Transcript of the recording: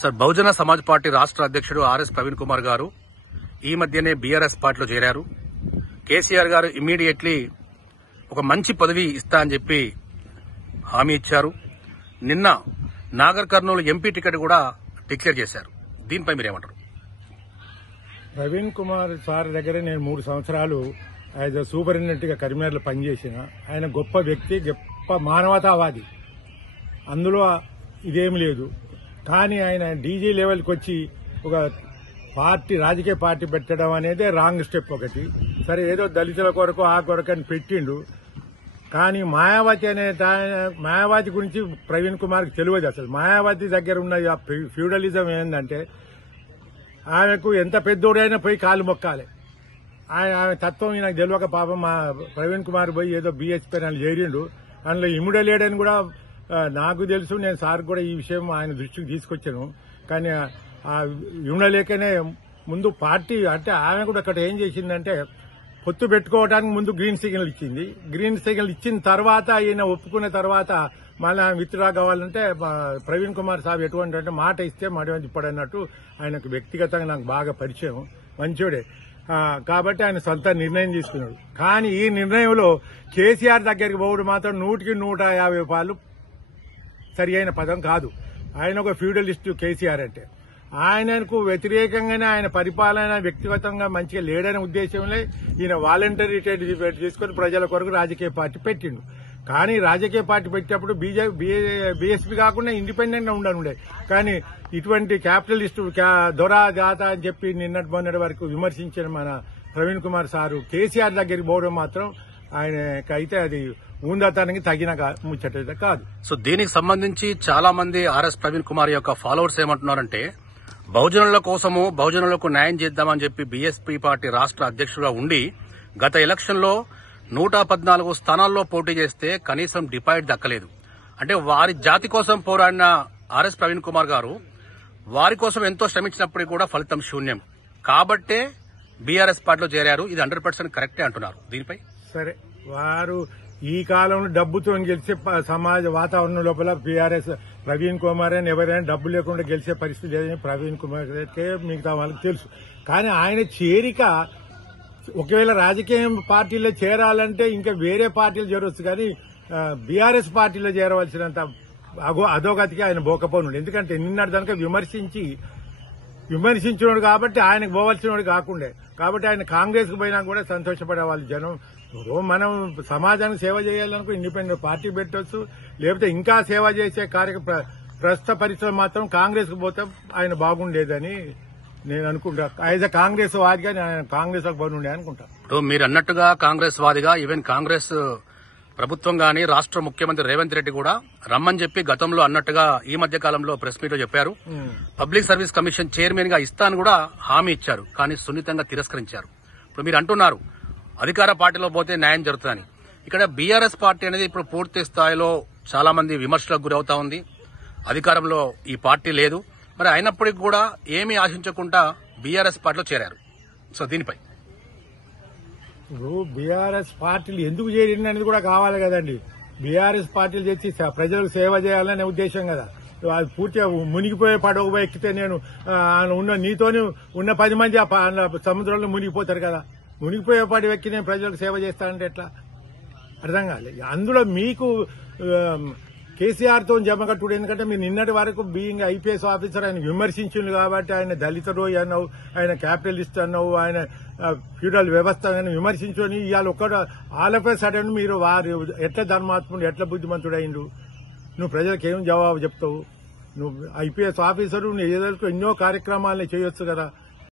Sir, Bahujan Samaj party రాష్ట్ర అధ్యక్షుడు RS Praveen Kumar గారు ఈ మధ్యనే బీఆర్ఎస్ పార్టీలో చేరారు. కేసీఆర్ గారు ఇమ్మీడియట్లీ ఒక మంచి పదవి ఇస్తా అని చెప్పి హామీ ఇచ్చారు. నిన్న నాగర్ కర్నూలు ఎంపీ టికెట్ కూడా డిక్లేర్ చేశారు. దీనిపై మీరేమంటారు? ప్రవీణ్ కుమార్ సార్ దగ్గర నేను 3 సంవత్సరాలు యాజ్ సూపరింటెండెంట్ గా కరీంనగర్లో పనిచేసిన. ఆయన గొప్ప వ్యక్తి, గొప్ప మానవతావాది, అందులో ఇదేమి లేదు. కానీ ఆయన డీజీ లెవెల్కి వచ్చి ఒక రాజకీయ పార్టీ పెట్టడం అనేది రాంగ్ స్టెప్ ఒకటి. సరే, ఏదో దళితుల కొరకు ఆ కొరకు అని పెట్టిండు. కానీ మాయావతి గురించి ప్రవీణ్ కుమార్కి తెలియదు. అసలు మాయావతి దగ్గర ఉన్న ఫ్యూడలిజం ఏంటంటే ఆమెకు ఎంత పెద్దోడైనా పోయి కాలు మొక్కాలి. ఆమె తత్వం నాకు తెలియక పాపం మా ప్రవీణ్ కుమార్ పోయి ఏదో బీఎస్పీ అని చేరిండు. అందులో ఇముడలేడని కూడా నాకు తెలుసు. నేను సార్ కూడా ఈ విషయం ఆయన దృష్టికి తీసుకొచ్చాను. కానీ ఆ ఇముడలేకనే ముందు పార్టీ అంటే ఆమె కూడా అక్కడ ఏం చేసిందంటే పొత్తు పెట్టుకోవడానికి ముందు గ్రీన్ సిగ్నల్ ఇచ్చింది. గ్రీన్ సిగ్నల్ ఇచ్చిన తర్వాత ఈయన ఒప్పుకున్న తర్వాత మళ్ళీ విత్డ్రా కావాలంటే ప్రవీణ్ కుమార్ సాబ్ ఎటువంటి అంటే మాట ఇస్తే మాట తిప్పడన్నట్టు ఆయనకు వ్యక్తిగతంగా నాకు బాగా పరిచయం, మంచోడే. కాబట్టి ఆయన సొంత నిర్ణయం తీసుకున్నాడు. కానీ ఈ నిర్ణయంలో కేసీఆర్ దగ్గరికి పోవడం మాత్రం 100కి 150 రూపాయలు సరి అయిన పదం కాదు. ఆయన ఒక ఫ్యూడలిస్టు కేసీఆర్ అంటే. ఆయనకు వ్యతిరేకంగానే ఆయన పరిపాలన వ్యక్తిగతంగా మంచిగా లేడనే ఉద్దేశంలో ఈయన వాలంటరీ రిటైర్మెంట్ తీసుకుని ప్రజల కొరకు రాజకీయ పార్టీ పెట్టిండు. కానీ రాజకీయ పార్టీ పెట్టేప్పుడు బీఎస్పీ కాకుండా ఇండిపెండెంట్ గా ఉండనుండే. కానీ ఇటువంటి క్యాపిటలిస్టు దొరా జాత అని చెప్పి మొన్నటి వరకు విమర్శించిన మన ప్రవీణ్ కుమార్ సారు కేసీఆర్ దగ్గరికి పోవడం మాత్రం ఆయనకైతే అది ఊందతానికి తగిన ముచ్చట కాదు. సో దీనికి సంబంధించి చాలా మంది ఆర్ఎస్ ప్రవీణ్ కుమార్ యొక్క ఫాలోవర్స్ ఏమంటున్నారంటే, బహుజనుల కోసము బహుజనులకు న్యాయం చేద్దామని చెప్పి బీఎస్పీ పార్టీ రాష్ట్ర అధ్యక్షుడుగా ఉండి గత ఎలక్షన్ లో 114 స్థానాల్లో పోటీ చేస్తే కనీసం డిపాజిట్ దక్కలేదు. అంటే వారి జాతి కోసం పోరాడిన ఆర్ఎస్ ప్రవీణ్ కుమార్ గారు వారి కోసం ఎంతో శ్రమించినప్పటికీ కూడా ఫలితం శూన్యం. కాబట్టే బీఆర్ఎస్ పార్టీలో చేరారు. ఇది 100% కరెక్టే అంటున్నారు. దీనిపై సరే, వారు ఈ కాలంలో డబ్బుతో గెలిచే సమాజ వాతావరణం లోపల బీఆర్ఎస్ ప్రవీణ్ కుమార్ అని ఎవరైనా డబ్బు లేకుండా గెలిచే పరిస్థితి లేదని ప్రవీణ్ కుమార్ మిగతా వాళ్ళకి తెలుసు. కానీ ఆయన చేరిక ఒకవేళ రాజకీయ పార్టీలో చేరాలంటే ఇంకా వేరే పార్టీలు చేరవచ్చు. కానీ బీఆర్ఎస్ పార్టీలో చేరవలసినంత అధోగతికి ఆయన పోకపోనుండు. ఎందుకంటే నిన్నటి దానికి విమర్శించినోడు కాబట్టి ఆయనకు పోవలసినోడు కాకుండే. కాబట్టి ఆయన కాంగ్రెస్ కు పోయినా కూడా సంతోషపడే వాళ్ళు జనం. మనం సమాజానికి సేవ చేయాలనుకో ఇండిపెండెంట్ పార్టీ పెట్టవచ్చు, లేకపోతే ఇంకా సేవ చేసే ప్రస్తుత పరిస్థితులు మాత్రం కాంగ్రెస్ కు పోతే ఆయన బాగుండేదని నేను అనుకుంటా. యాజ్ అ కాంగ్రెస్ వాదిగా నేను కాంగ్రెస్ లో బాగుండే అనుకుంటా. ఇప్పుడు మీరు అన్నట్టుగా కాంగ్రెస్ వాదిగా ఈవెన్ కాంగ్రెస్ ప్రభుత్వం గాని రాష్ట్ర ముఖ్యమంత్రి రేవంత్ రెడ్డి కూడా రమ్మని చెప్పి గతంలో అన్నట్టుగా ఈ మధ్య కాలంలో ప్రెస్ మీట్ లో చెప్పారు. పబ్లిక్ సర్వీస్ కమిషన్ చైర్మన్ గా ఇస్తాను కూడా హామీ ఇచ్చారు. కానీ సున్నితంగా తిరస్కరించారు. ఇప్పుడు మీరు అంటున్నారు అధికార పార్టీలో పోతే న్యాయం జరుగుతుందని. ఇక్కడ బీఆర్ఎస్ పార్టీ అనేది ఇప్పుడు పూర్తి స్థాయిలో చాలా మంది విమర్శలకు గురవుతా ఉంది. అధికారంలో ఈ పార్టీ లేదు. మరి అయినప్పటికీ కూడా ఏమీ ఆశించకుండా బీఆర్ఎస్ పార్టీలో చేరారు. సో దీనిపై ఇప్పుడు బీఆర్ఎస్ పార్టీలు ఎందుకు చేరింది అనేది కూడా కావాలి కదండి. బీఆర్ఎస్ పార్టీలు చేసి ప్రజలకు సేవ చేయాలనే ఉద్దేశం కదా. అది పూర్తిగా మునిగిపోయే పడవ ఎక్కితే నేను నీతోని ఉన్న 10 మంది సముద్రంలో మునిగిపోతారు కదా. మునిగిపోయే పడవ ఎక్కి నేను ప్రజలకు సేవ చేస్తానంటే ఎట్లా? అర్థం కాలేదు. అందులో మీకు కేసీఆర్ తో జమకట్టుడు. ఎందుకంటే మీరు నిన్నటి వరకు బీయింగ్ ఐపీఎస్ ఆఫీసర్ ఆయన విమర్శించింది కాబట్టి ఆయన దళిత రోయి అన్నావు, ఆయన క్యాపిటలిస్ట్ అన్నావు, ఆయన ఫ్యూడల్ వ్యవస్థ అని విమర్శించుకొని ఇవాళ ఒక్కడు ఆల్ ఆఫ్ ఏ సడన్ మీరు వారు ఎట్లా ధర్మాత్ముడు ఎట్లా బుద్ధిమంతుడు అయిండు? నువ్వు ప్రజలకు ఏం జవాబు చెప్తావు? నువ్వు ఐపీఎస్ ఆఫీసరు, నువ్వు ఎన్నో కార్యక్రమాలని చేయొచ్చు కదా.